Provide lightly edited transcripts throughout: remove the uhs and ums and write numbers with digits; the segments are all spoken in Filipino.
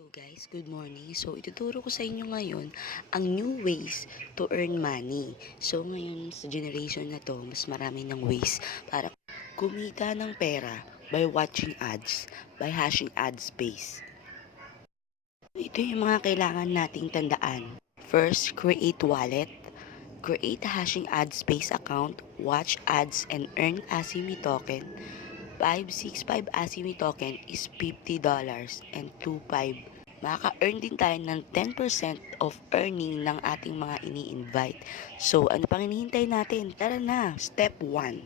Hello guys, good morning. So ituturo ko sa inyo ngayon ang new ways to earn money. So ngayon sa generation na to, mas marami ng ways para kumita ng pera by watching ads, by hashing ad space. Ito yung mga kailangan nating tandaan. First, create wallet. Create a hashing ad space account, watch ads and earn ASIMI token. 565 ASIMI token is $50 and 25. Makaka-earn din tayo ng 10% of earning ng ating mga ini-invite. So, ano pang hinihintay natin? Tara na! Step 1.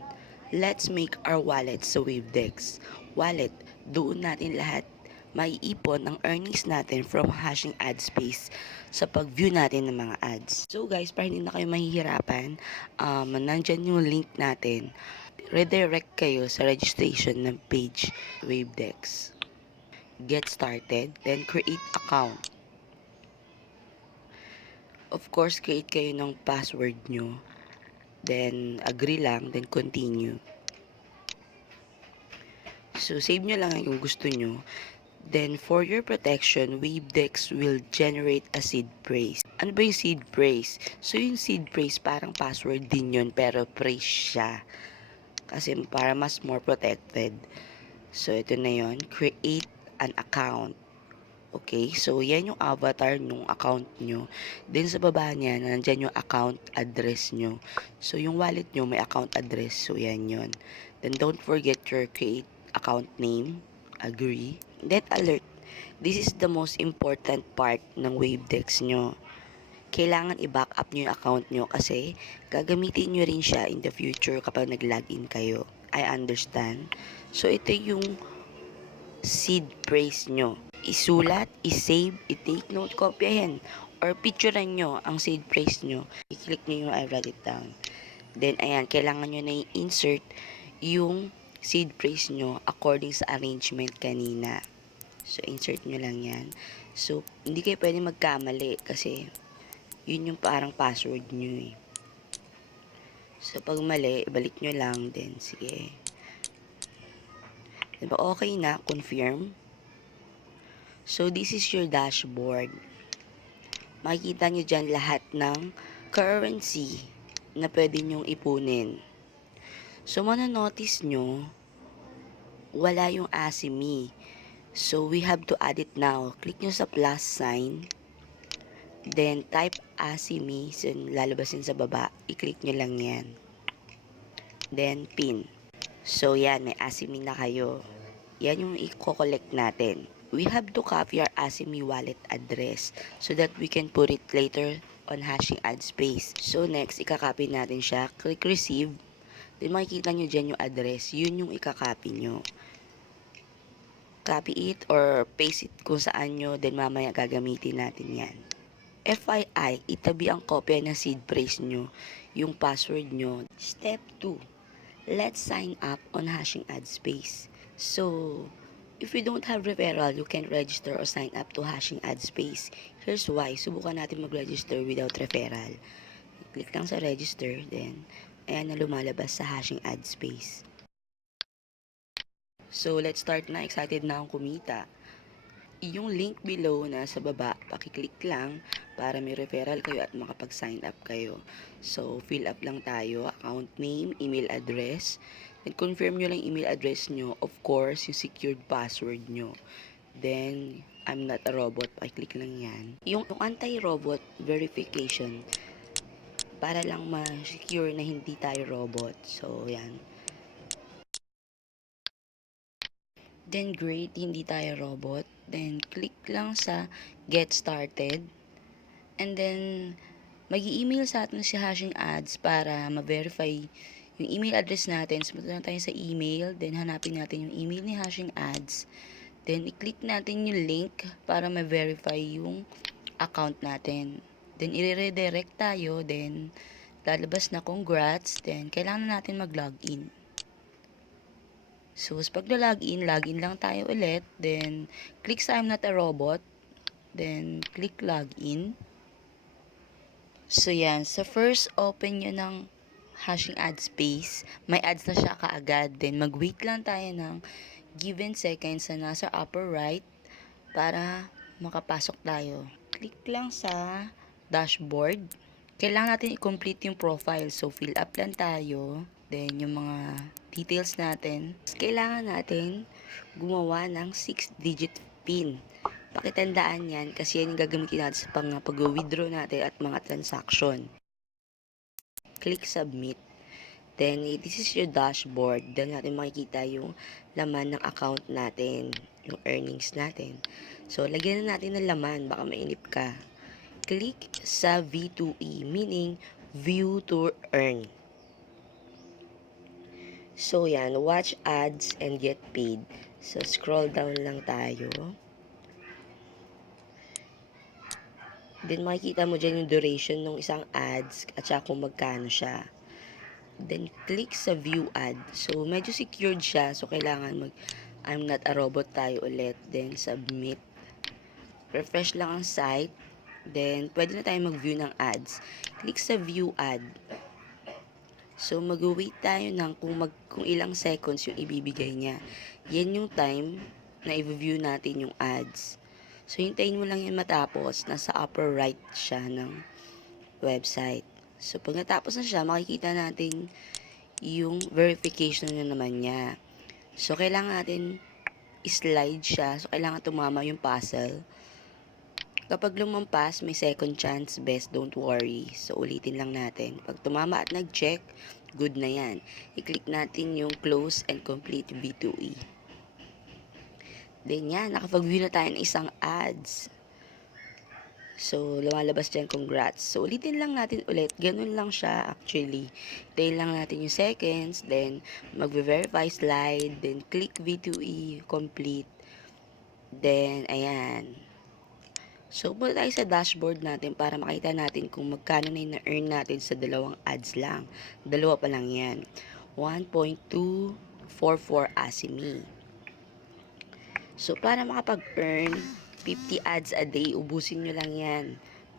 Let's make our wallet sa Wavedex. Wallet, doon natin lahat maiipon ang earnings natin from hashing ad space sa pag-view natin ng mga ads. So guys, para hindi na kayo mahihirapan, nandyan yung link natin. Redirect kayo sa registration ng page Wavedex. Get started, then create account. Of course, create kayo ng password nyo. Then, agree lang, then continue. So, save nyo lang yung gusto nyo. Then, for your protection, Wavedex will generate a seed phrase. Ano ba yung seed phrase? So, yung seed phrase, parang password din yun, pero phrase siya. Kasi para mas more protected. So, ito na yon. Create an account. Okay, so yan yung avatar ng account nyo. Then sa baba niya, nandyan yung account address nyo. So yung wallet nyo may account address. So yan yun. Then don't forget your create account name. Agree. Then alert. This is the most important part ng Wavedex nyo. Kailangan i-back up nyo yung account nyo kasi gagamitin nyo rin siya in the future kapag nag-login kayo. I understand. So ito yung seed phrase nyo. Isulat, isave, i-take note, kopyahin, or picturean nyo ang seed phrase nyo. I-click nyo yung I write it down. Then, ayan, kailangan nyo na i-insert yung seed phrase nyo according sa arrangement kanina. So, insert nyo lang yan. So, hindi kayo pwede magkamali kasi yun yung parang password nyo eh. So, pag mali, ibalik nyo lang. Then, sige. Diba, okay na, confirm. So, this is your dashboard. Makikita nyo dyan lahat ng currency na pwede nyong ipunin. So, mananotice nyo, wala yung ASIMI. So, we have to add it now. Click nyo sa plus sign. Then, type ASIMI. So, lalabasin sa baba. I-click nyo lang yan. Then, pin. So, yan. May ASIMI na kayo. Yan yung i-collect natin. We have to copy our ASIMI wallet address so that we can put it later on hashing ad space. So next, ikakopy natin siya. Click receive. Then makikita nyo dyan yung address. Yun yung ikakopy nyo. Copy it or paste it kung saan nyo. Then mamaya gagamitin natin yan. FYI, itabi ang kopya ng seed phrase nyo, yung password nyo. Step 2. Let's sign up on hashing ad space. So, if you don't have referral, you can register or sign up to hashing ad space. Here's why. Subukan natin mag-register without referral. Click lang sa register, then, ayan na lumalabas sa hashing ad space. So, let's start na. Excited na akong kumita. Yung link below na sa baba, pakiclick lang para may referral kayo at makapag-sign up kayo. So, fill up lang tayo. Account name, email address. Then, confirm nyo lang email address nyo. Of course, yung secured password nyo. Then, I'm not a robot. Pakiclick lang yan. Yung anti-robot verification, para lang ma-secure na hindi tayo robot. So, yan. Then, great, hindi tayo robot. Then, click lang sa get started. And then, mag-i-email sa atin si hashing ads para ma-verify yung email address natin. So, punta tayo sa email. Then, hanapin natin yung email ni hashing ads. Then, i-click natin yung link para ma-verify yung account natin. Then, i-redirect tayo. Then, lalabas na congrats. Then, kailangan natin mag-login. So, pag login lang tayo ulit. Then, click sa I'm not a robot. Then, click login. So, yan. Sa first open nyo ng hashing ad space, may ads na siya kaagad. Then, mag-wait lang tayo ng given seconds na nasa upper right para makapasok tayo. Click lang sa dashboard. Kailangan natin i-complete yung profile. So, fill up lang tayo. Then, yung mga details natin. Kailangan natin gumawa ng 6-digit PIN. Pakitandaan yan kasi yan yung gagamitin natin sa pag-withdraw natin at mga transaction. Click submit. Then, this is your dashboard. Then, natin makikita yung laman ng account natin, yung earnings natin. So, lagyan na natin ng laman. Baka mainip ka. Click sa V2E, meaning view to earn. So, yan. Watch ads and get paid. So, scroll down lang tayo. Then, makikita mo dyan yung duration ng isang ads at saka kung magkano siya. Then, click sa view ad. So, medyo secured siya. So, kailangan I'm not a robot tayo ulit. Then, submit. Refresh lang ang site. Then, pwede na tayo mag-view ng ads. Click sa view ad. So, mag-wait tayo ng kung ilang seconds yung ibibigay niya. Yan yung time na i-view natin yung ads. So, hintayin mo lang yan matapos. Nasa upper right siya ng website. So, pag natapos na siya, makikita natin yung verification na naman niya. So, kailangan natin slide siya. So, kailangan tumama yung puzzle. Kapag lumampas, may second chance, best don't worry. So, ulitin lang natin. Pag tumama at nag-check, good na yan. I-click natin yung close and complete V2E. Then yan, nakapag-view na tayo ng isang ads. So, lumalabas dyan, congrats. So, ulitin lang natin ulit. Ganun lang siya actually. Tayin lang natin yung seconds, then mag-verify slide, then click V2E, complete. Then, ayan. So, punta tayo sa dashboard natin para makita natin kung magkano na yung na-earn natin sa dalawang ads lang. Dalawa pa lang yan. 1.244 ASIMI. So, para makapag-earn 50 ads a day, ubusin nyo lang yan.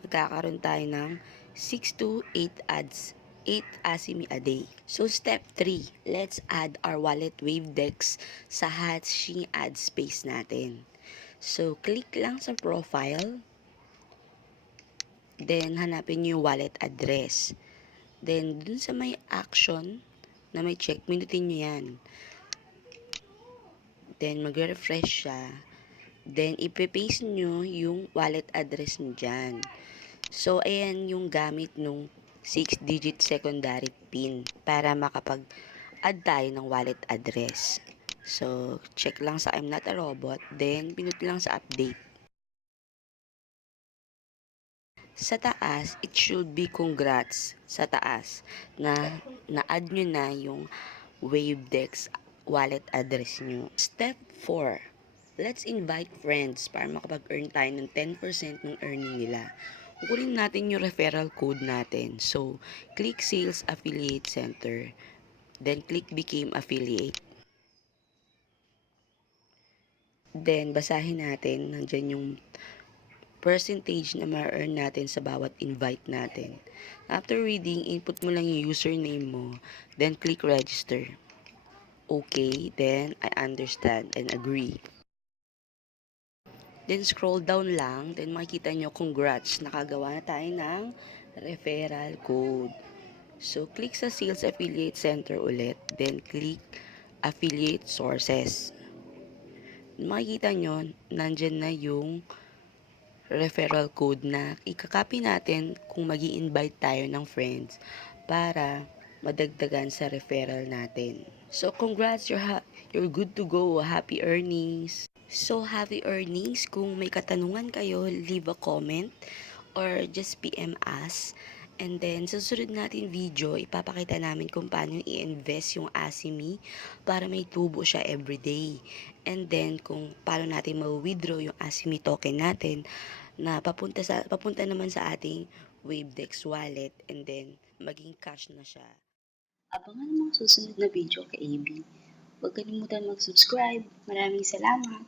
Magkakaroon tayo ng 6 to 8 ads, 8 ASIMI a day. So, step 3, let's add our wallet wavedex sa hashing ad space natin. So, click lang sa profile. Then, hanapin nyo yung wallet address. Then, dun sa may action na may check, minutin nyo yan. Then, mag-refresh siya. Then, ipe-paste nyo yung wallet address nyo dyan. So, ayan yung gamit nung 6-digit secondary PIN para makapag-add tayo ng wallet address. So, check lang sa I'm not a robot. Then, pinut lang sa update. Sa taas, it should be congrats sa taas na-add nyo na yung Wavedex wallet address nyo. Step 4. Let's invite friends para makapag-earn tayo ng 10% ng earning nila. Kukunin natin yung referral code natin. So, click Sales Affiliate Center. Then, click Became Affiliate. Then, basahin natin. Nandyan yung percentage na ma-earn natin sa bawat invite natin. After reading, input mo lang yung username mo. Then, click Register. Okay, then I understand and agree. Then scroll down lang, then makikita nyo, congrats, nakagawa na tayo ng referral code. So, click sa Sales Affiliate Center ulit, then click Affiliate Sources. Makikita nyo, nandyan na yung referral code na ikakopy natin kung magi-invite tayo ng friends para madagdagan sa referral natin. So, congrats, you're good to go. Happy earnings. So, happy earnings. Kung may katanungan kayo, leave a comment or just PM us. And then, sa susunod natin video, ipapakita namin kung paano i-invest yung ASIMI para may tubo siya everyday. And then, kung paano natin ma-withdraw yung ASIMI token natin na papunta naman sa ating Wavedex wallet and then maging cash na siya. Abangan ang mga susunod na video kay AB. Huwag kalimutan mag-subscribe. Maraming salamat!